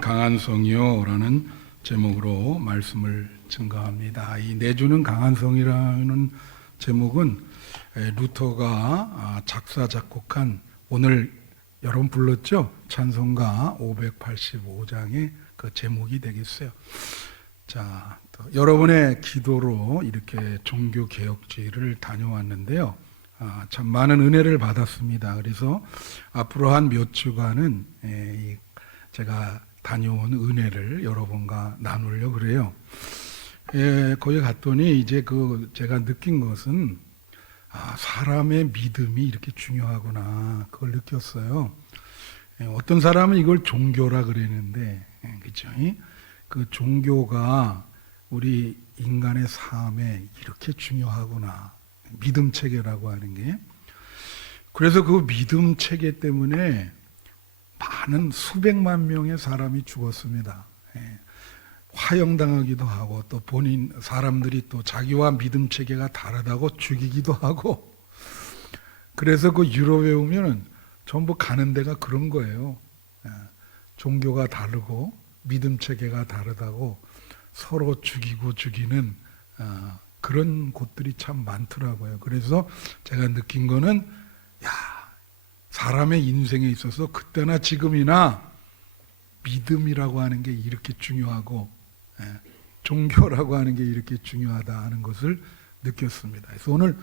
강한 성이요라는 제목으로 말씀을 증거합니다. 이 내주는 강한 성이라는 제목은 루터가 작사 작곡한 오늘 여러분 불렀죠? 찬송가 585장의 그 제목이 되겠어요. 자, 또 여러분의 기도로 이렇게 종교개혁주의를 다녀왔는데요. 참 많은 은혜를 받았습니다. 그래서 앞으로 한 몇 주간은 제가 다녀온 은혜를 여러분과 나누려고 그래요. 거기 갔더니 이제 제가 느낀 것은 사람의 믿음이 이렇게 중요하구나, 그걸 느꼈어요. 어떤 사람은 이걸 종교라 그랬는데, 그죠? 그 종교가 우리 인간의 삶에 이렇게 중요하구나. 믿음 체계라고 하는 게. 그래서 그 믿음 체계 때문에 많은 수백만 명의 사람이 죽었습니다. 화형당하기도 하고, 또 본인 사람들이 또 자기와 믿음 체계가 다르다고 죽이기도 하고. 그래서 그 유럽에 오면은 전부 가는 데가 그런 거예요. 종교가 다르고 믿음 체계가 다르다고 서로 죽이고 죽이는 그런 곳들이 참 많더라고요. 그래서 제가 느낀 거는, 사람의 인생에 있어서 그때나 지금이나 믿음이라고 하는 게 이렇게 중요하고, 종교라고 하는 게 이렇게 중요하다 하는 것을 느꼈습니다. 그래서 오늘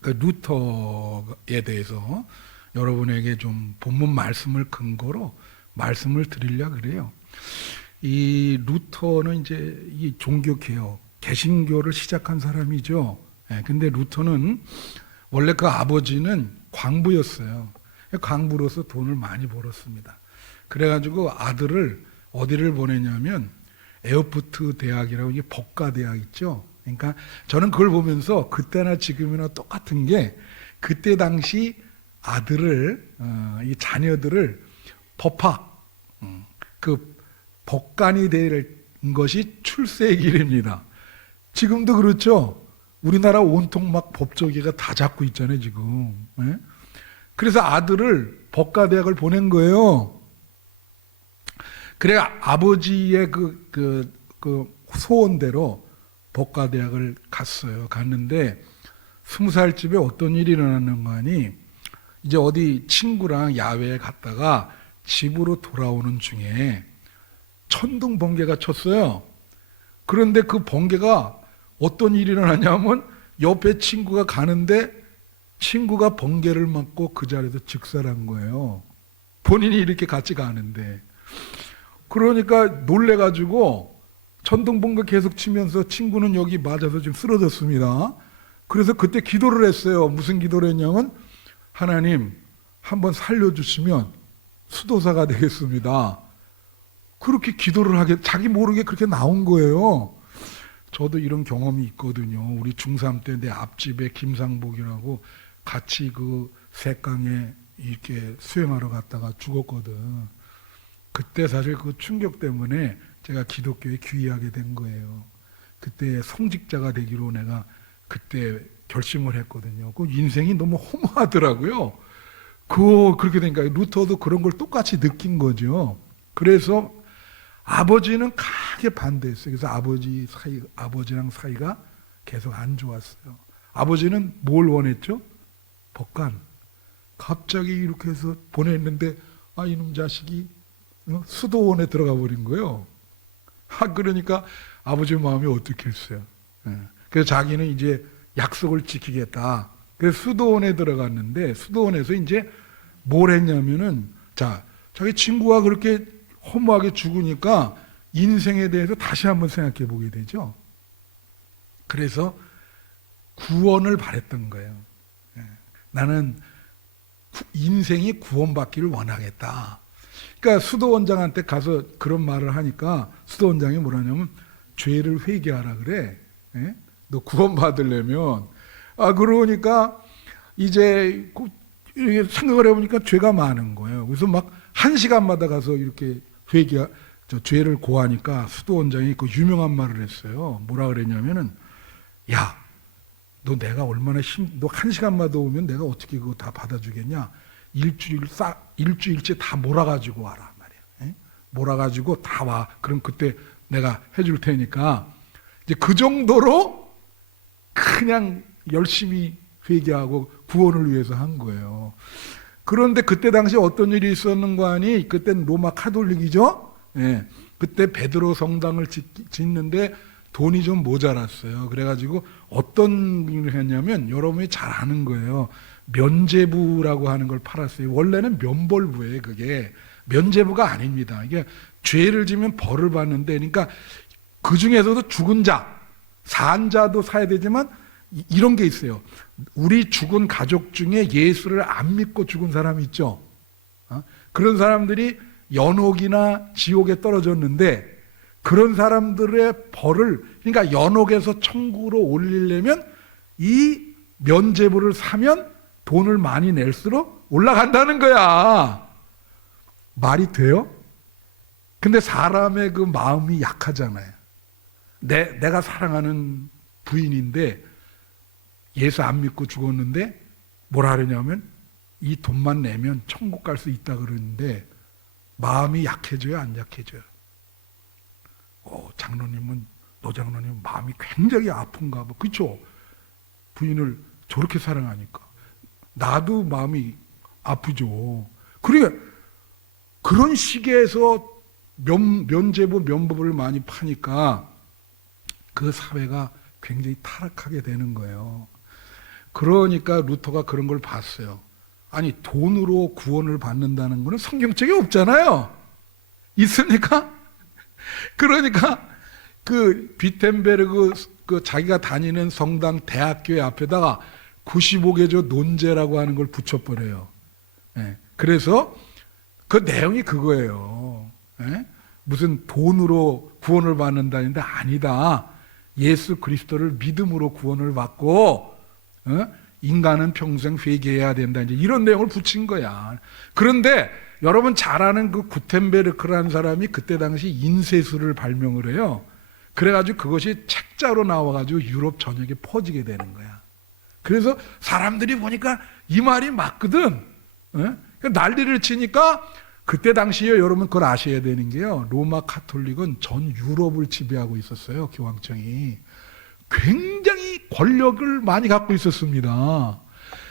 그 루터에 대해서 여러분에게 좀 본문 말씀을 근거로 말씀을 드리려고 그래요. 이 루터는 이제 이 종교개혁, 개신교를 시작한 사람이죠. 근데 루터는 원래 그 아버지는 광부였어요. 광부로서 돈을 많이 벌었습니다. 그래가지고 아들을 어디를 보내냐면 에어푸트 대학이라고, 이게 법과 대학 있죠. 그러니까 저는 그걸 보면서 그때나 지금이나 똑같은 게, 그때 당시 아들을, 이 자녀들을 법학, 그 법관이 될 것이 출세의 길입니다. 지금도 그렇죠. 우리나라 온통 막 법조계가 다 잡고 있잖아요, 지금. 그래서 아들을 법과대학을 보낸 거예요. 그래 아버지의 그 소원대로 법과대학을 갔어요. 갔는데 20살쯤에 어떤 일이 일어났는가 하니, 이제 어디 친구랑 야외에 갔다가 집으로 돌아오는 중에 천둥 번개가 쳤어요. 그런데 그 번개가 어떤 일이 일어나냐면, 옆에 친구가 가는데 친구가 번개를 맞고 그 자리에서 즉사한 거예요. 본인이 이렇게 같이 가는데. 그러니까 놀래가지고 천둥 번개 계속 치면서 친구는 여기 맞아서 지금 쓰러졌습니다. 그래서 그때 기도를 했어요. 무슨 기도를 했냐면, 하나님 한번 살려주시면 수도사가 되겠습니다. 그렇게 기도를 하게, 자기 모르게 그렇게 나온 거예요. 저도 이런 경험이 있거든요. 우리 중3 때 내 앞집에 김상복이라고 같이 그 색강에 이렇게 수행하러 갔다가 죽었거든. 그때 사실 그 충격 때문에 제가 기독교에 귀의하게 된 거예요. 그때 성직자가 되기로 내가 그때 결심을 했거든요. 그 인생이 너무 허무하더라고요. 그렇게 되니까 루터도 그런 걸 똑같이 느낀 거죠. 그래서 아버지는 강하게 반대했어요. 그래서 아버지랑 사이가 계속 안 좋았어요. 아버지는 뭘 원했죠? 법관. 갑자기 이렇게 해서 보냈는데, 이놈 자식이 수도원에 들어가 버린 거예요. 그러니까 아버지 마음이 어떻겠어요. 그래서 자기는 이제 약속을 지키겠다. 그래서 수도원에 들어갔는데, 수도원에서 이제 뭘 했냐면은, 자기 친구가 그렇게 허무하게 죽으니까 인생에 대해서 다시 한번 생각해 보게 되죠. 그래서 구원을 바랬던 거예요. 나는 인생이 구원받기를 원하겠다. 그러니까 수도원장한테 가서 그런 말을 하니까 수도원장이 뭐라냐면, 죄를 회개하라 그래. 너 구원받으려면. 그러니까 이제 생각을 해보니까 죄가 많은 거예요. 그래서 막 1시간마다 가서 이렇게 죄를 고하니까 수도원장이 그 유명한 말을 했어요. 뭐라 그랬냐면은, 너 내가 얼마나 너 1시간마다 오면 내가 어떻게 그거 다 받아주겠냐? 일주일째 다 몰아가지고 와라 말이야. 몰아가지고 다 와. 그럼 그때 내가 해줄 테니까. 이제 그 정도로 그냥 열심히 회개하고 구원을 위해서 한 거예요. 그런데 그때 당시 어떤 일이 있었는가 하니, 그때는 로마 카톨릭이죠. 예. 그때 베드로 성당을 짓는데 돈이 좀 모자랐어요. 그래가지고 어떤 일을 했냐면, 여러분이 잘 아는 거예요. 면죄부라고 하는 걸 팔았어요. 원래는 면벌부예요. 그게 면죄부가 아닙니다. 이게 죄를 지면 벌을 받는데, 그러니까 그 중에서도 죽은 자, 산자도 사야 되지만 이런 게 있어요. 우리 죽은 가족 중에 예수를 안 믿고 죽은 사람이 있죠. 그런 사람들이 연옥이나 지옥에 떨어졌는데, 그런 사람들의 벌을, 그러니까 연옥에서 천국으로 올리려면 이 면죄부를 사면 돈을 많이 낼수록 올라간다는 거야. 말이 돼요? 근데 사람의 그 마음이 약하잖아요. 내가 사랑하는 부인인데 예수 안 믿고 죽었는데 뭐라 그러냐면, 이 돈만 내면 천국 갈 수 있다 그러는데 마음이 약해져요, 안 약해져요? 장로님은, 노 장로님 마음이 굉장히 아픈가 봐. 그렇죠? 부인을 저렇게 사랑하니까 나도 마음이 아프죠. 그러니까 그런 시기에서 면죄부, 면법을 많이 파니까 그 사회가 굉장히 타락하게 되는 거예요. 그러니까 루터가 그런 걸 봤어요. 아니, 돈으로 구원을 받는다는 거는 성경책에 없잖아요. 있습니까? 그러니까 그 비텐베르그 그 자기가 다니는 성당 대학교의 앞에다가 95개조 논제라고 하는 걸 붙여버려요. 예. 그래서 그 내용이 그거예요. 예? 무슨 돈으로 구원을 받는다는데 아니다. 예수 그리스도를 믿음으로 구원을 받고 인간은 평생 회개해야 된다. 이제 이런 내용을 붙인 거야. 그런데 여러분 잘 아는 그 구텐베르크라는 사람이 그때 당시 인쇄술을 발명을 해요. 그래가지고 그것이 책자로 나와가지고 유럽 전역에 퍼지게 되는 거야. 그래서 사람들이 보니까 이 말이 맞거든. 난리를 치니까 그때 당시에 여러분 그걸 아셔야 되는 게요. 로마 카톨릭은 전 유럽을 지배하고 있었어요. 교황청이. 굉장히 권력을 많이 갖고 있었습니다.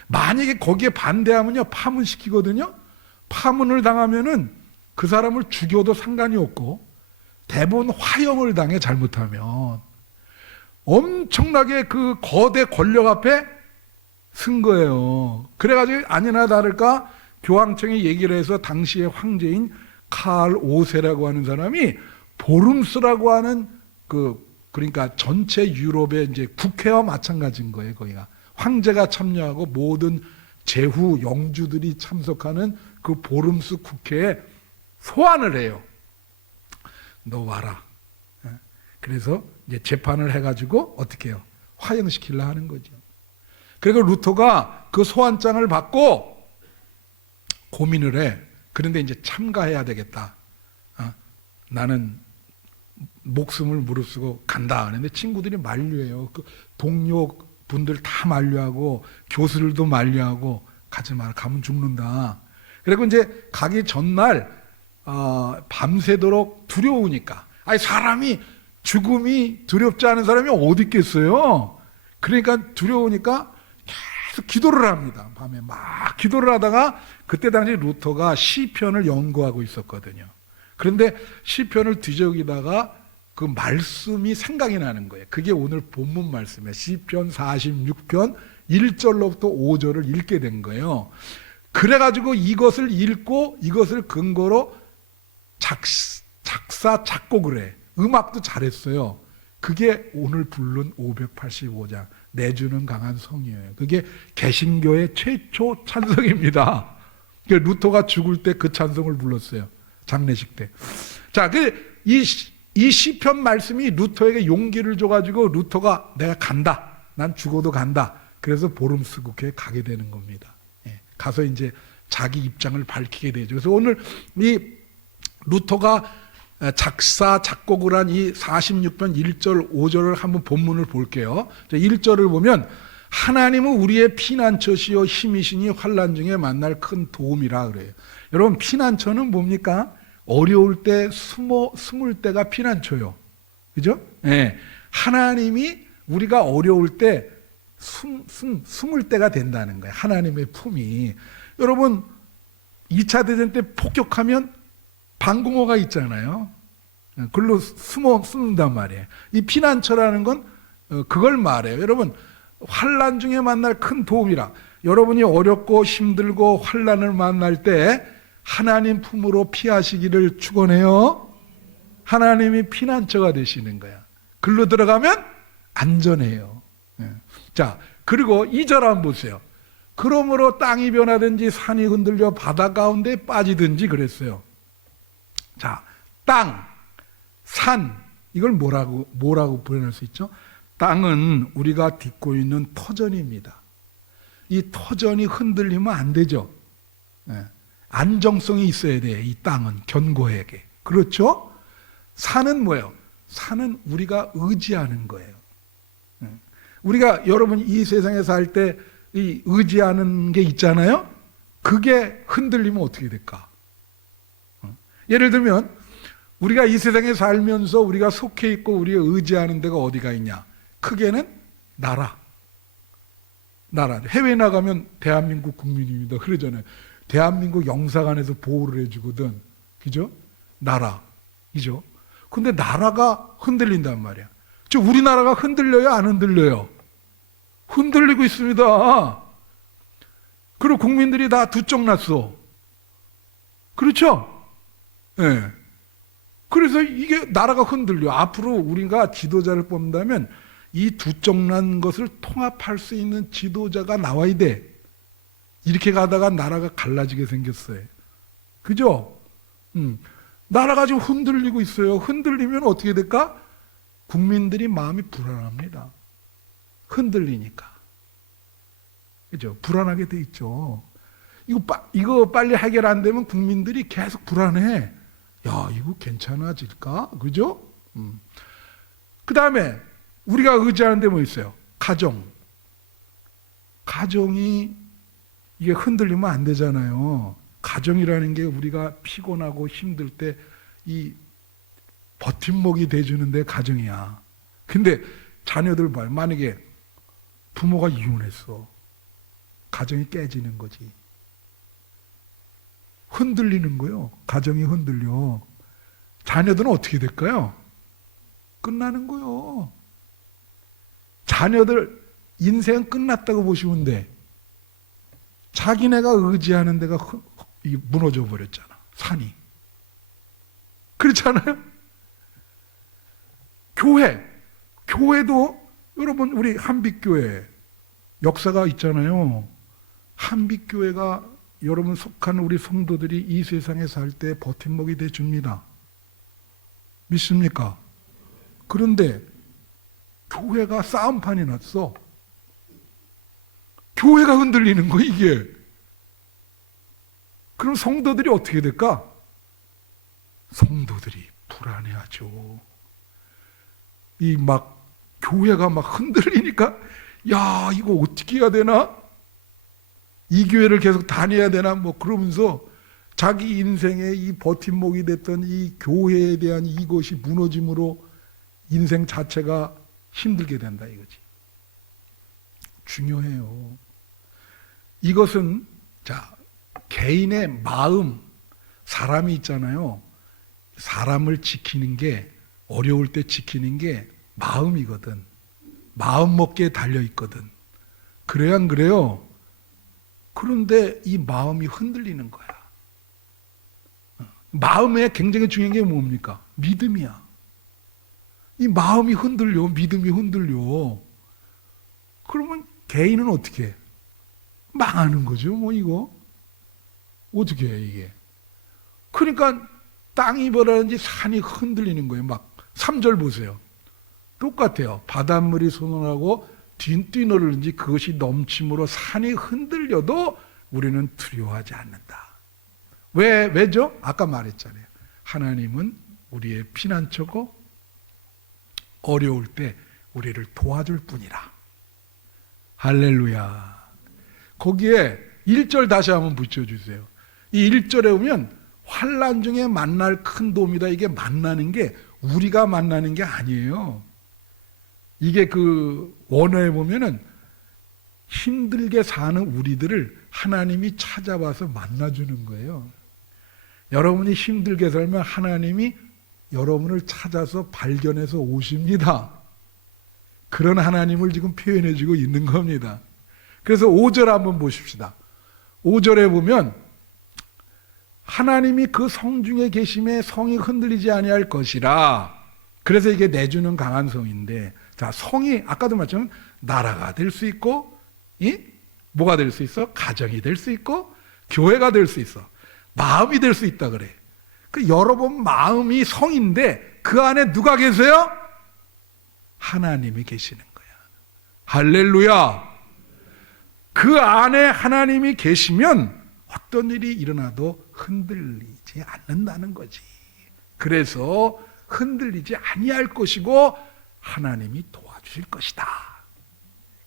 만약에 거기에 반대하면요, 파문시키거든요. 파문을 당하면은 그 사람을 죽여도 상관이 없고 대부분 화형을 당해, 잘못하면. 엄청나게 그 거대 권력 앞에 쓴 거예요. 그래가지고 아니나 다를까 교황청이 얘기를 해서 당시의 황제인 칼 5세라고 하는 사람이 보름스라고 하는 그러니까 전체 유럽의 이제 국회와 마찬가지인 거예요. 거기가 황제가 참여하고 모든 제후 영주들이 참석하는 그 보름스 국회에 소환을 해요. 너 와라. 그래서 이제 재판을 해가지고 어떻게 해요? 화형시키려 하는 거죠. 그리고 루터가 그 소환장을 받고 고민을 해. 그런데 이제 참가해야 되겠다. 나는 목숨을 무릅쓰고 간다. 그런데 친구들이 만류해요. 그 동료 분들 다 만류하고 교수들도 만류하고 가지 마라. 가면 죽는다. 그리고 이제 가기 전날 밤새도록 두려우니까. 아니, 사람이 죽음이 두렵지 않은 사람이 어디 있겠어요. 그러니까 두려우니까 계속 기도를 합니다. 밤에 막 기도를 하다가 그때 당시 루터가 시편을 연구하고 있었거든요. 그런데 시편을 뒤적이다가 그 말씀이 생각이 나는 거예요. 그게 오늘 본문 말씀이에요. 시편 46편 1절로부터 5절을 읽게 된 거예요. 그래가지고 이것을 읽고 이것을 근거로 작사 작곡을 해. 음악도 잘했어요. 그게 오늘 부른 585장 내주는 강한 성이에요. 그게 개신교의 최초 찬송입니다. 루터가 죽을 때 그 찬송을 불렀어요. 장례식 때. 자, 이 시편 말씀이 루터에게 용기를 줘가지고 루터가 내가 간다. 난 죽어도 간다. 그래서 보름스 국회에 가게 되는 겁니다. 가서 이제 자기 입장을 밝히게 되죠. 그래서 오늘 이 루터가 작사 작곡을 한 이 46편 1절 5절을 한번 본문을 볼게요. 1절을 보면 하나님은 우리의 피난처시요 힘이시니 환난 중에 만날 큰 도움이라 그래요. 여러분, 피난처는 뭡니까? 어려울 때 숨을 때가 피난처요. 그죠? 예. 하나님이 우리가 어려울 때 숨을 때가 된다는 거예요. 하나님의 품이. 여러분 2차 대전 때 폭격하면 방공호가 있잖아요. 그걸로 숨는단 말이에요. 이 피난처라는 건 그걸 말해요. 여러분 환난 중에 만날 큰 도움이라. 여러분이 어렵고 힘들고 환난을 만날 때 하나님 품으로 피하시기를 축원해요. 하나님이 피난처가 되시는 거야. 글로 들어가면 안전해요. 자, 그리고 2절 한번 보세요. 그러므로 땅이 변하든지 산이 흔들려 바다 가운데 빠지든지 그랬어요. 자, 땅, 산, 이걸 뭐라고 표현할 수 있죠? 땅은 우리가 딛고 있는 터전입니다. 이 터전이 흔들리면 안 되죠. 안정성이 있어야 돼요. 이 땅은 견고하게. 그렇죠? 산은 뭐예요? 산은 우리가 의지하는 거예요. 우리가 여러분 이 세상에 살 때 이 의지하는 게 있잖아요. 그게 흔들리면 어떻게 될까? 예를 들면 우리가 이 세상에 살면서 우리가 속해 있고 우리가 의지하는 데가 어디가 있냐? 크게는 나라. 해외 나가면 대한민국 국민입니다. 그러잖아요. 대한민국 영사관에서 보호를 해주거든. 그죠? 나라이죠. 근데 나라가 흔들린단 말이야. 우리나라가 흔들려요? 안 흔들려요? 흔들리고 있습니다. 그리고 국민들이 다 두쪽났어. 그렇죠? 네. 그래서 이게 나라가 흔들려. 앞으로 우리가 지도자를 뽑는다면 이 두쪽난 것을 통합할 수 있는 지도자가 나와야 돼. 이렇게 가다가 나라가 갈라지게 생겼어요. 그죠? 나라가 지금 흔들리고 있어요. 흔들리면 어떻게 될까? 국민들이 마음이 불안합니다. 흔들리니까. 그죠? 불안하게 돼 있죠. 이거 빨리 해결 안 되면 국민들이 계속 불안해. 야, 이거 괜찮아질까? 그죠? 그 다음에 우리가 의지하는 데 뭐 있어요? 가정이 이게 흔들리면 안 되잖아요. 가정이라는 게 우리가 피곤하고 힘들 때 이 버팀목이 돼주는데 가정이야. 근데 자녀들 봐요. 만약에 부모가 이혼했어. 가정이 깨지는 거지. 흔들리는 거요. 가정이 흔들려. 자녀들은 어떻게 될까요? 끝나는 거요. 자녀들 인생 끝났다고 보시면 돼. 자기네가 의지하는 데가 무너져 버렸잖아. 산이. 그렇잖아요? 교회도 여러분 우리 한빛교회 역사가 있잖아요. 한빛교회가 여러분 속한 우리 성도들이 이 세상에 살 때 버팀목이 돼 줍니다. 믿습니까? 그런데 교회가 싸움판이 났어. 교회가 흔들리는 거 이게. 그럼 성도들이 어떻게 될까? 성도들이 불안해하죠. 교회가 막 흔들리니까 야, 이거 어떻게 해야 되나? 이 교회를 계속 다녀야 되나? 그러면서 자기 인생의 이 버팀목이 됐던 이 교회에 대한 이것이 무너짐으로 인생 자체가 힘들게 된다 이거지. 중요해요. 이것은 개인의 마음, 사람이 있잖아요. 사람을 지키는 게 어려울 때 지키는 게 마음이거든. 마음 먹기에 달려 있거든. 그래야 안 그래요? 그런데 이 마음이 흔들리는 거야. 마음에 굉장히 중요한 게 뭡니까? 믿음이야. 이 마음이 흔들려, 믿음이 흔들려. 그러면 개인은 어떻게 해? 망하는 거죠, 이거. 어떻게 해, 이게. 그러니까 땅이 변하는지 산이 흔들리는 거예요. 3절 보세요. 똑같아요. 바닷물이 솟아나고 뛰노르는지 그것이 넘침으로 산이 흔들려도 우리는 두려워하지 않는다. 왜죠? 아까 말했잖아요. 하나님은 우리의 피난처고 어려울 때 우리를 도와줄 뿐이라. 할렐루야. 거기에 1절 다시 한번 붙여주세요. 이 1절에 보면 환난 중에 만날 큰 도움이다. 이게 만나는 게 우리가 만나는 게 아니에요. 이게 그 원어에 보면은 힘들게 사는 우리들을 하나님이 찾아와서 만나주는 거예요. 여러분이 힘들게 살면 하나님이 여러분을 찾아서 발견해서 오십니다. 그런 하나님을 지금 표현해주고 있는 겁니다. 그래서 5절 한번 보십시다. 5절에 보면 하나님이 그 성 중에 계심에 성이 흔들리지 아니할 것이라. 그래서 이게 내주는 강한 성인데, 자, 성이 아까도 말했지만 나라가 될 수 있고, 뭐가 될 수 있어? 가정이 될 수 있고, 교회가 될 수 있어. 마음이 될 수 있다 그래. 그 여러분 마음이 성인데 그 안에 누가 계세요? 하나님이 계시는 거야. 할렐루야. 그 안에 하나님이 계시면 어떤 일이 일어나도 흔들리지 않는다는 거지. 그래서 흔들리지 아니할 것이고 하나님이 도와주실 것이다.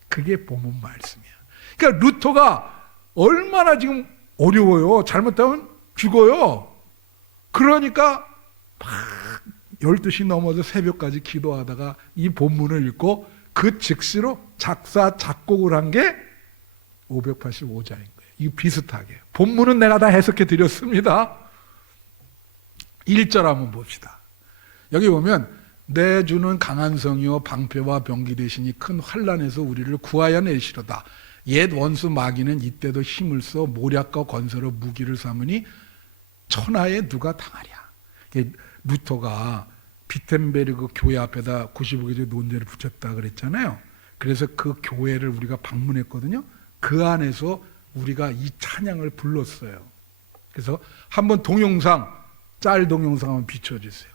그게 본문 말씀이야. 그러니까 루터가 얼마나 지금 어려워요. 잘못하면 죽어요. 그러니까 막 12시 넘어서 새벽까지 기도하다가 이 본문을 읽고 그 즉시로 작사 작곡을 한 게 585자인 거예요. 이거 비슷하게. 본문은 내가 다 해석해 드렸습니다. 1절 한번 봅시다. 여기 보면 내 주는 강한 성이요 방패와 병기 되시니 큰 환난에서 우리를 구하여 내시로다. 옛 원수 마귀는 이때도 힘을 써 모략과 건설로 무기를 삼으니 천하에 누가 당하랴. 루터가 비텐베르그 교회 앞에다 95개조 논제를 붙였다 그랬잖아요. 그래서 그 교회를 우리가 방문했거든요. 그 안에서 우리가 이 찬양을 불렀어요. 그래서 한번 동영상, 짤 동영상 한번 비춰주세요.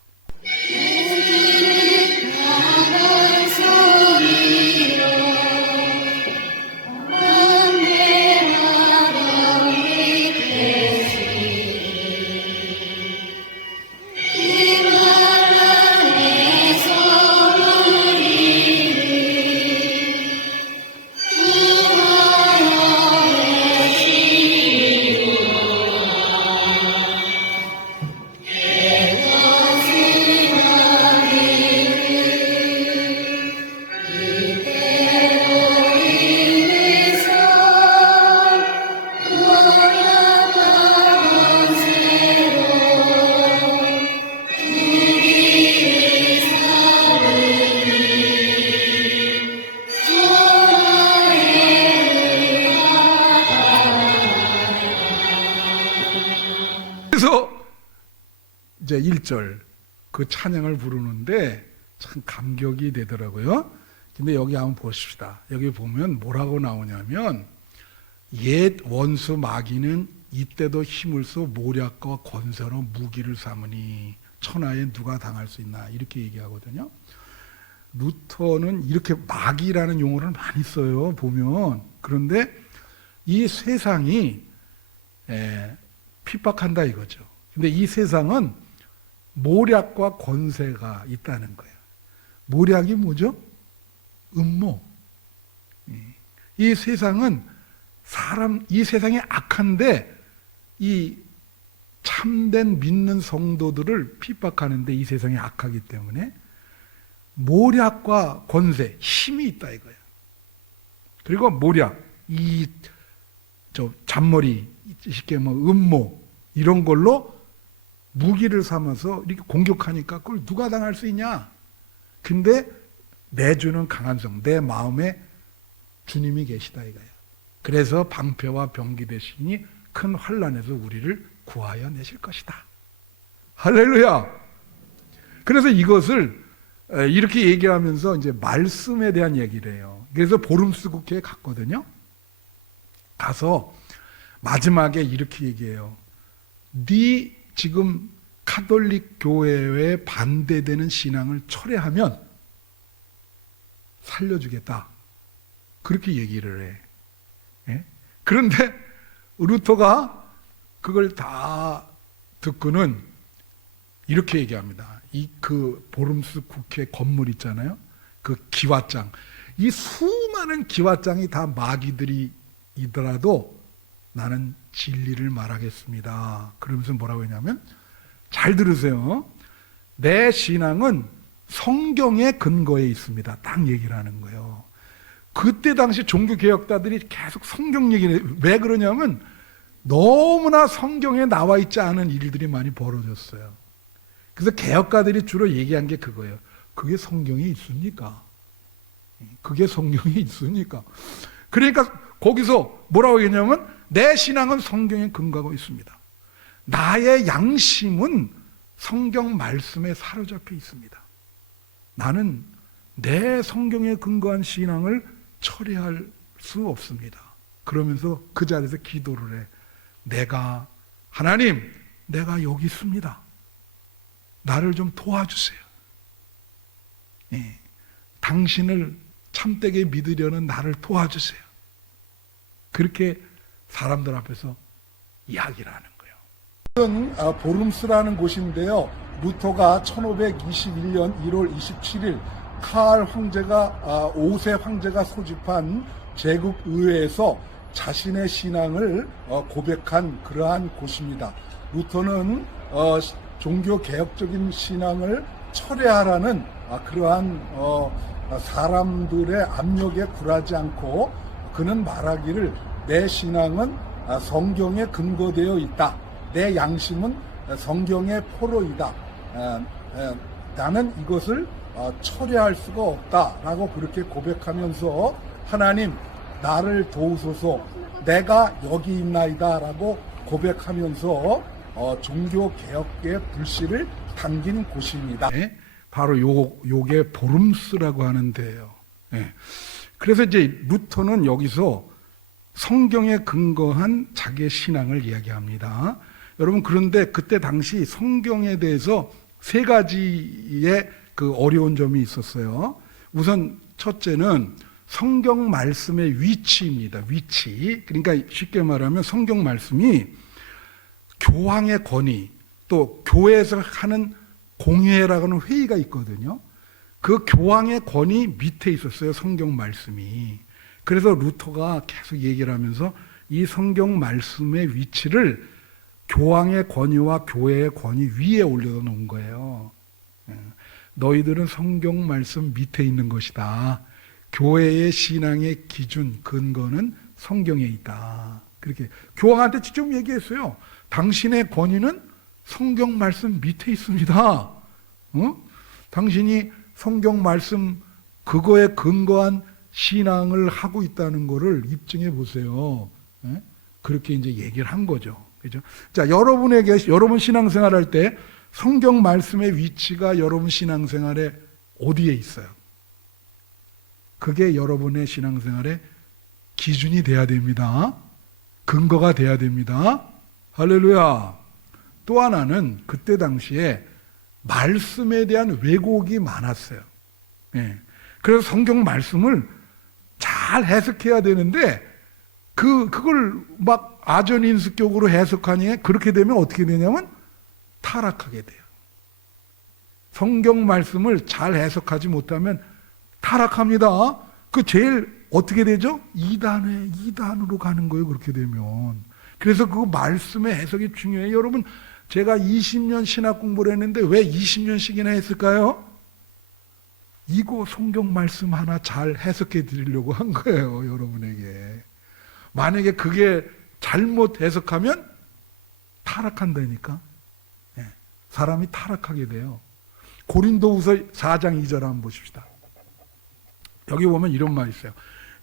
그래서 이제 1절 그 찬양을 부르는데 참 감격이 되더라고요. 근데 여기 한번 보십시다. 여기 보면 뭐라고 나오냐면 옛 원수 마귀는 이때도 힘을 써 모략과 권세로 무기를 삼으니 천하에 누가 당할 수 있나 이렇게 얘기하거든요. 루터는 이렇게 마귀라는 용어를 많이 써요. 보면. 그런데 이 세상이 핍박한다 이거죠. 근데 이 세상은 모략과 권세가 있다는 거예요. 모략이 뭐죠? 음모. 이 세상은 이 세상이 악한데 이 참된 믿는 성도들을 핍박하는데 이 세상이 악하기 때문에 모략과 권세, 힘이 있다 이거예요. 그리고 모략, 잔머리, 쉽게 뭐 음모 이런 걸로 무기를 삼아서 이렇게 공격하니까 그걸 누가 당할 수 있냐? 근데 내주는 강한 성, 내 마음에 주님이 계시다 이거예요. 그래서 방패와 병기 되시니 큰 환난에서 우리를 구하여 내실 것이다. 할렐루야. 그래서 이것을 이렇게 얘기하면서 이제 말씀에 대한 얘기를 해요. 그래서 보름스 국회에 갔거든요. 가서 마지막에 이렇게 얘기해요. 네 지금 카톨릭 교회에 반대되는 신앙을 철회하면 살려주겠다. 그렇게 얘기를 해. 예? 그런데 루터가 그걸 다 듣고는 이렇게 얘기합니다. 그 보름스 국회 건물 있잖아요. 그 기와장. 이 수많은 기와장이 다 마귀들이더라도 나는 진리를 말하겠습니다. 그러면서 뭐라고 했냐면, 잘 들으세요. 내 신앙은 성경의 근거에 있습니다. 딱 얘기를 하는 거예요. 그때 당시 종교개혁자들이 계속 성경 얘기를 해요. 왜 그러냐면 너무나 성경에 나와 있지 않은 일들이 많이 벌어졌어요. 그래서 개혁가들이 주로 얘기한 게 그거예요. 그게 성경에 있습니까? 그게 성경에 있습니까? 그러니까 거기서 뭐라고 했냐면 내 신앙은 성경에 근거하고 있습니다. 나의 양심은 성경 말씀에 사로잡혀 있습니다. 나는 내 성경에 근거한 신앙을 철회할 수 없습니다. 그러면서 그 자리에서 기도를 해. 하나님, 내가 여기 있습니다. 나를 좀 도와주세요. 예, 당신을 참되게 믿으려는 나를 도와주세요. 그렇게 사람들 앞에서 이야기를 하는 거예요. 이건 보름스라는 곳인데요. 루터가 1521년 1월 27일 칼 황제가 5세 황제가 소집한 제국 의회에서 자신의 신앙을 고백한 그러한 곳입니다. 루터는 종교 개혁적인 신앙을 철회하라는 그러한 사람들의 압력에 굴하지 않고 그는 말하기를 내 신앙은 성경에 근거되어 있다. 내 양심은 성경의 포로이다. 나는 이것을 철회할 수가 없다라고 그렇게 고백하면서 하나님 나를 도우소서 내가 여기 있나이다라고 고백하면서 종교 개혁의 불씨를 당긴 곳입니다. 네, 바로 요게 보름스라고 하는 데예요. 네. 그래서 이제 루터는 여기서 성경에 근거한 자기의 신앙을 이야기합니다. 여러분 그런데 그때 당시 성경에 대해서 세 가지의 그 어려운 점이 있었어요. 우선 첫째는 성경 말씀의 위치입니다. 위치. 그러니까 쉽게 말하면 성경 말씀이 교황의 권위, 또 교회에서 하는 공회라고 하는 회의가 있거든요. 그 교황의 권위 밑에 있었어요. 성경 말씀이. 그래서 루터가 계속 얘기를 하면서 이 성경 말씀의 위치를 교황의 권위와 교회의 권위 위에 올려놓은 거예요. 너희들은 성경 말씀 밑에 있는 것이다. 교회의 신앙의 기준, 근거는 성경에 있다. 그렇게 교황한테 직접 얘기했어요. 당신의 권위는 성경 말씀 밑에 있습니다. 당신이 성경 말씀 그거에 근거한 신앙을 하고 있다는 것을 입증해 보세요. 그렇게 이제 얘기를 한 거죠. 그죠? 자, 여러분 신앙생활 할 때 성경 말씀의 위치가 여러분 신앙생활에 어디에 있어요? 그게 여러분의 신앙생활의 기준이 돼야 됩니다. 근거가 돼야 됩니다. 할렐루야. 또 하나는 그때 당시에 말씀에 대한 왜곡이 많았어요. 네. 그래서 성경 말씀을 잘 해석해야 되는데 그걸 막 아전인수격으로 해석하니 그렇게 되면 어떻게 되냐면 타락하게 돼요. 성경 말씀을 잘 해석하지 못하면 타락합니다. 그 제일 어떻게 되죠? 이단으로 가는 거예요. 그렇게 되면. 그래서 그 말씀의 해석이 중요해요. 여러분 제가 20년 신학 공부를 했는데 왜 20년씩이나 했을까요? 이거 성경 말씀 하나 잘 해석해 드리려고 한 거예요. 여러분에게. 만약에 그게 잘못 해석하면 타락한다니까. 네. 사람이 타락하게 돼요. 고린도후서 4장 2절 한번 보십시다. 여기 보면 이런 말이 있어요.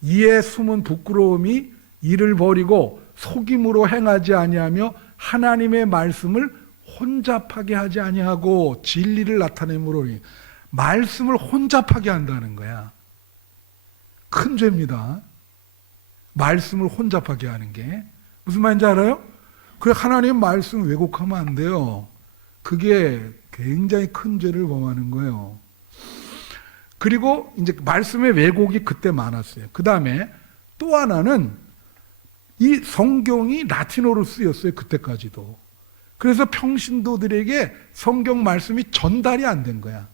이에 숨은 부끄러움이 이를 버리고 속임으로 행하지 아니하며 하나님의 말씀을 혼잡하게 하지 아니하고 진리를 나타내므로 말씀을 혼잡하게 한다는 거야. 큰 죄입니다. 말씀을 혼잡하게 하는 게 무슨 말인지 알아요? 그 하나님 말씀 왜곡하면 안 돼요. 그게 굉장히 큰 죄를 범하는 거예요. 그리고 이제 말씀의 왜곡이 그때 많았어요. 그 다음에 또 하나는 이 성경이 라틴어로 쓰였어요. 그때까지도. 그래서 평신도들에게 성경 말씀이 전달이 안 된 거야.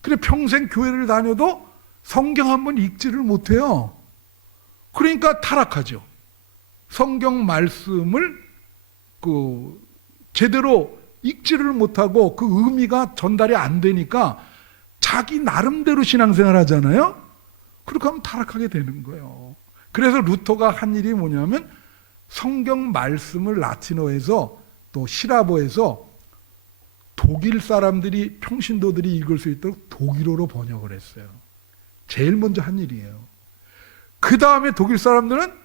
그래 평생 교회를 다녀도 성경 한번 읽지를 못해요. 그러니까 타락하죠. 성경 말씀을 제대로 읽지를 못하고 그 의미가 전달이 안 되니까 자기 나름대로 신앙생활 하잖아요. 그렇게 하면 타락하게 되는 거예요. 그래서 루터가 한 일이 뭐냐면 성경 말씀을 라틴어에서 또 시라보에서 독일 사람들이 평신도들이 읽을 수 있도록 독일어로 번역을 했어요. 제일 먼저 한 일이에요. 그 다음에 독일 사람들은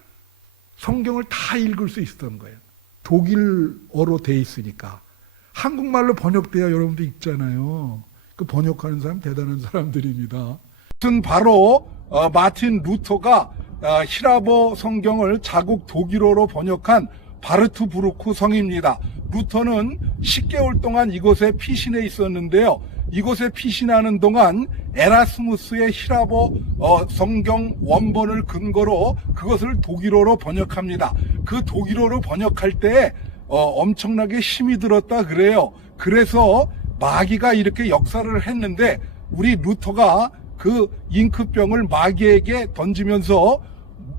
성경을 다 읽을 수 있었던 거예요. 독일어로 돼 있으니까. 한국말로 번역돼야 여러분도 읽잖아요. 그 번역하는 사람 대단한 사람들입니다. 이것은 바로 마틴 루터가 히라보 성경을 자국 독일어로 번역한 바르트부르크 성입니다. 루터는 10개월 동안 이곳에 피신해 있었는데요. 이곳에 피신하는 동안 에라스무스의 히라보 성경 원본을 근거로 그것을 독일어로 번역합니다. 그 독일어로 번역할 때 엄청나게 힘이 들었다 그래요. 그래서 마귀가 이렇게 역사를 했는데 우리 루터가 그 잉크병을 마귀에게 던지면서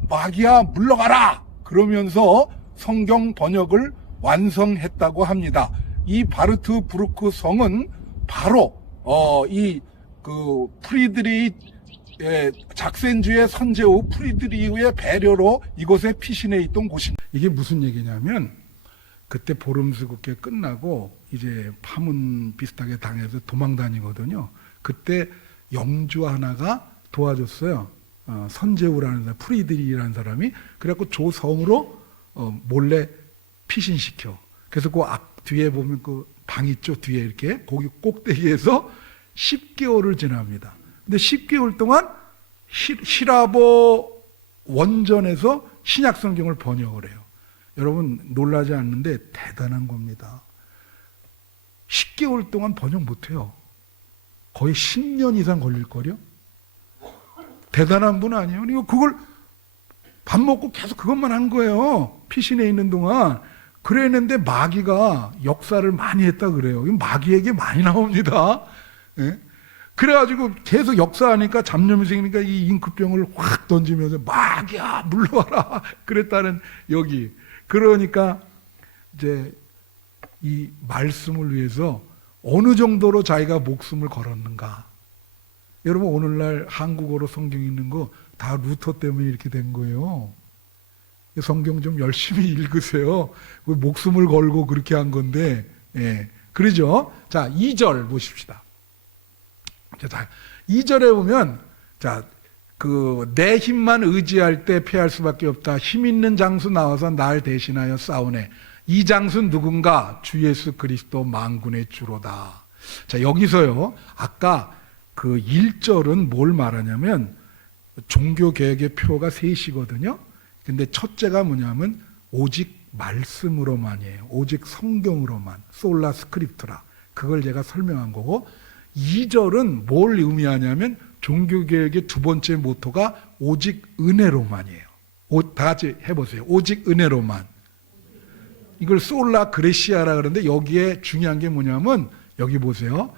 마귀야 물러가라 그러면서 성경 번역을 완성했다고 합니다. 이 바르트부르크 성은 바로 프리드리히 작센주의 선제후 프리드리히의 배려로 이곳에 피신해 있던 곳입니다. 이게 무슨 얘기냐면 그때 보름스 국회 끝나고 이제 파문 비슷하게 당해서 도망 다니거든요. 그때 영주 하나가 도와줬어요. 선제후라는 사람, 프리드리히라는 사람이. 그래갖고 조성으로 몰래 피신시켜. 그래서 그 앞 뒤에 보면 그 방 있죠. 뒤에 이렇게 거기 꼭대기에서 10개월을 지납니다. 근데 10개월 동안 시라보 원전에서 신약 성경을 번역을 해요. 여러분 놀라지 않는데 대단한 겁니다. 10개월 동안 번역 못해요. 거의 10년 이상 걸릴걸요? 대단한 분 아니에요? 그리고 그걸 밥 먹고 계속 그것만 한 거예요. 피신해 있는 동안. 그랬는데 마귀가 역사를 많이 했다 그래요. 마귀에게 많이 나옵니다. 예? 그래가지고 계속 역사하니까 잡념이 생기니까 이 잉크병을 확 던지면서 마귀야 물러와라 그랬다는 여기. 그러니까 이제 이 말씀을 위해서 어느 정도로 자기가 목숨을 걸었는가. 여러분 오늘날 한국어로 성경 읽는 거 다 루터 때문에 이렇게 된 거예요. 성경 좀 열심히 읽으세요. 목숨을 걸고 그렇게 한 건데, 예. 그러죠? 자, 2절 보십시다. 자, 2절에 보면, 자, 내 힘만 의지할 때 패할 수밖에 없다. 힘 있는 장수 나와서 날 대신하여 싸우네. 이 장수는 누군가? 주 예수 그리스도 만군의 주로다. 자, 여기서요, 아까 그 1절은 뭘 말하냐면, 종교개혁의 표가 셋이거든요. 근데 첫째가 뭐냐면 오직 말씀으로만이에요. 오직 성경으로만. 솔라 스크립트라. 그걸 제가 설명한 거고 2절은 뭘 의미하냐면 종교개혁의 두 번째 모토가 오직 은혜로만이에요. 다 같이 해보세요. 오직 은혜로만. 이걸 솔라 그레시아라 그러는데 여기에 중요한 게 뭐냐면 여기 보세요.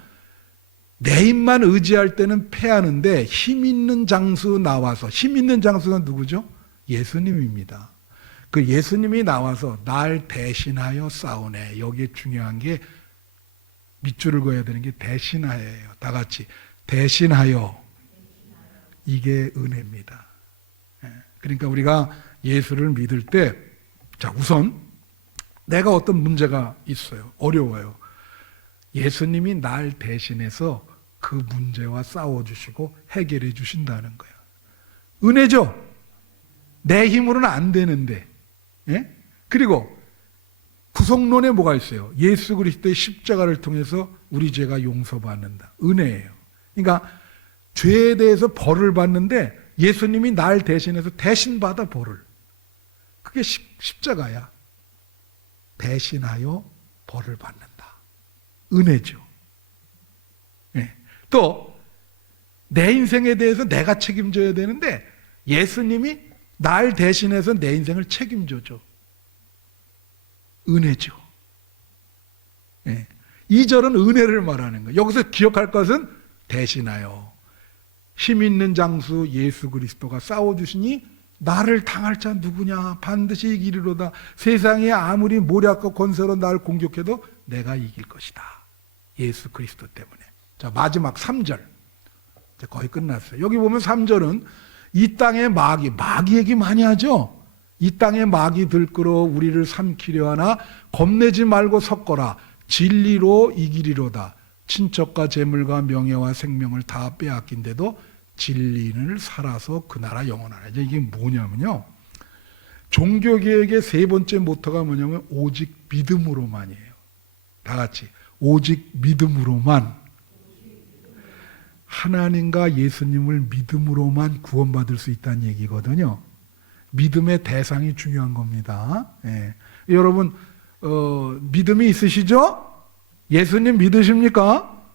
내 힘만 의지할 때는 패하는데 힘 있는 장수 나와서 힘 있는 장수가 누구죠? 예수님입니다. 그 예수님이 나와서 날 대신하여 싸우네. 여기에 중요한 게 밑줄을 그어야 되는 게 대신하여예요. 다 같이 대신하여. 이게 은혜입니다. 그러니까 우리가 예수를 믿을 때 자, 우선 내가 어떤 문제가 있어요. 어려워요. 예수님이 날 대신해서 그 문제와 싸워주시고 해결해 주신다는 거예요. 은혜죠. 내 힘으로는 안 되는데. 예? 그리고 구속론에 뭐가 있어요? 예수 그리스도의 십자가를 통해서 우리 죄가 용서받는다. 은혜예요. 그러니까 죄에 대해서 벌을 받는데 예수님이 날 대신해서 대신 받아 벌을. 그게 십자가야. 대신하여 벌을 받는다. 은혜죠. 예. 또 내 인생에 대해서 내가 책임져야 되는데 예수님이 날 대신해서 내 인생을 책임져줘. 은혜죠. 예. 2절은 은혜를 말하는 거예요. 여기서 기억할 것은 대신하여 힘 있는 장수 예수 그리스도가 싸워주시니 나를 당할 자 누구냐? 반드시 이기리로다. 세상에 아무리 모략과 권세로 나를 공격해도 내가 이길 것이다. 예수 그리스도 때문에. 자, 마지막 3절. 이제 거의 끝났어요. 여기 보면 3절은 이 땅의 마귀 얘기 많이 하죠? 이 땅의 마귀 들끓어 우리를 삼키려 하나 겁내지 말고 섰거라. 진리로 이기리로다. 친척과 재물과 명예와 생명을 다 빼앗긴데도 진리를 살아서 그 나라 영원하라. 이게 뭐냐면요. 종교개혁의 세 번째 모토가 뭐냐면 오직 믿음으로만이에요. 다 같이 오직 믿음으로만. 하나님과 예수님을 믿음으로만 구원받을 수 있다는 얘기거든요. 믿음의 대상이 중요한 겁니다. 예. 여러분 믿음이 있으시죠? 예수님 믿으십니까?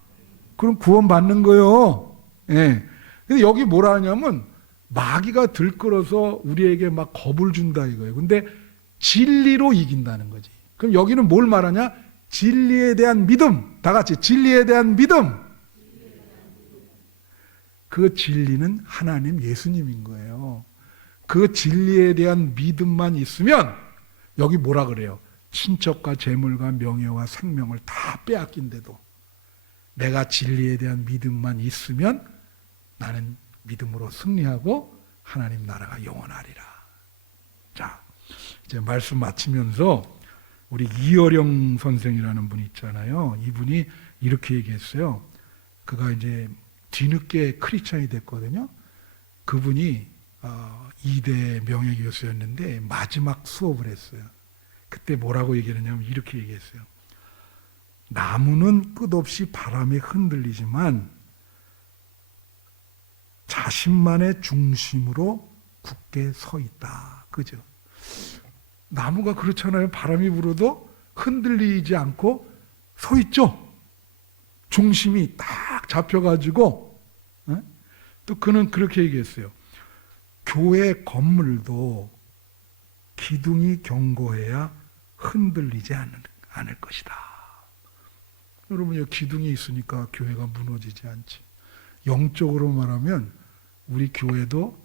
그럼 구원받는 거예요. 예. 근데 여기 뭐라 하냐면 마귀가 들끓어서 우리에게 막 겁을 준다 이거예요. 근데 진리로 이긴다는 거지. 그럼 여기는 뭘 말하냐? 진리에 대한 믿음. 다 같이 진리에 대한 믿음. 그 진리는 하나님 예수님인 거예요. 그 진리에 대한 믿음만 있으면 여기 뭐라 그래요? 친척과 재물과 명예와 생명을 다 빼앗긴데도 내가 진리에 대한 믿음만 있으면 나는 믿음으로 승리하고 하나님 나라가 영원하리라. 자, 이제 말씀 마치면서 우리 이어령 선생이라는 분이 있잖아요. 이분이 이렇게 얘기했어요. 그가 이제 뒤늦게 크리스찬이 됐거든요. 그분이 2대 명예교수였는데 마지막 수업을 했어요. 그때 뭐라고 얘기했냐면 이렇게 얘기했어요. 나무는 끝없이 바람에 흔들리지만 자신만의 중심으로 굳게 서 있다. 그죠? 나무가 그렇잖아요. 바람이 불어도 흔들리지 않고 서 있죠. 중심이 딱 잡혀가지고. 또 그는 그렇게 얘기했어요. 교회 건물도 기둥이 견고해야 흔들리지 않을 것이다. 여러분, 기둥이 있으니까 교회가 무너지지 않지. 영적으로 말하면 우리 교회도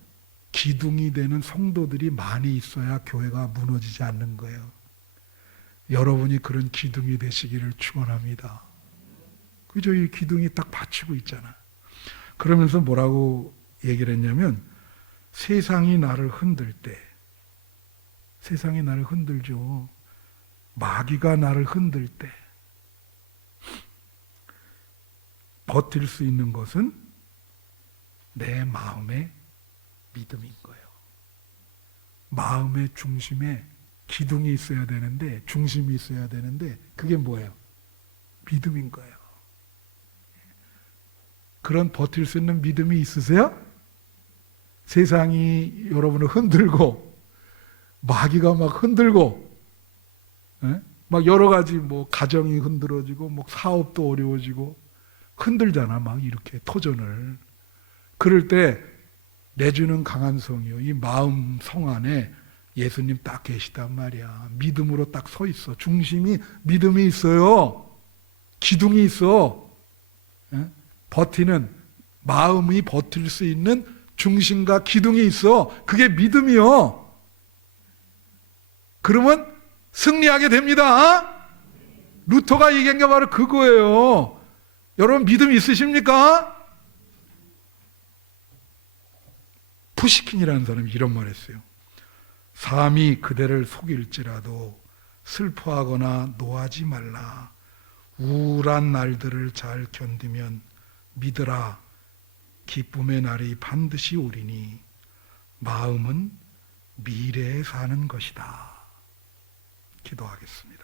기둥이 되는 성도들이 많이 있어야 교회가 무너지지 않는 거예요. 여러분이 그런 기둥이 되시기를 축원합니다. 그죠? 이 기둥이 딱 받치고 있잖아. 그러면서 뭐라고 얘기를 했냐면 세상이 나를 흔들 때, 세상이 나를 흔들죠. 마귀가 나를 흔들 때 버틸 수 있는 것은 내 마음의 믿음인 거예요. 마음의 중심에 기둥이 있어야 되는데, 중심이 있어야 되는데 그게 뭐예요? 믿음인 거예요. 그런 버틸 수 있는 믿음이 있으세요? 세상이 여러분을 흔들고 마귀가 막 흔들고 막 여러 가지 뭐 가정이 흔들어지고 뭐 사업도 어려워지고 흔들잖아. 막 이렇게 토전을. 그럴 때 내주는 강한 성이요. 이 마음 성 안에 예수님 딱 계시단 말이야. 믿음으로 딱 서 있어. 중심이 믿음이 있어요. 기둥이 있어. 버티는, 마음이 버틸 수 있는 중심과 기둥이 있어. 그게 믿음이요. 그러면 승리하게 됩니다. 루터가 얘기한 게 바로 그거예요. 여러분 믿음 있으십니까? 푸시킨이라는 사람이 이런 말 했어요. 삶이 그대를 속일지라도 슬퍼하거나 노하지 말라. 우울한 날들을 잘 견디면 믿으라. 기쁨의 날이 반드시 오리니 마음은 미래에 사는 것이다. 기도하겠습니다.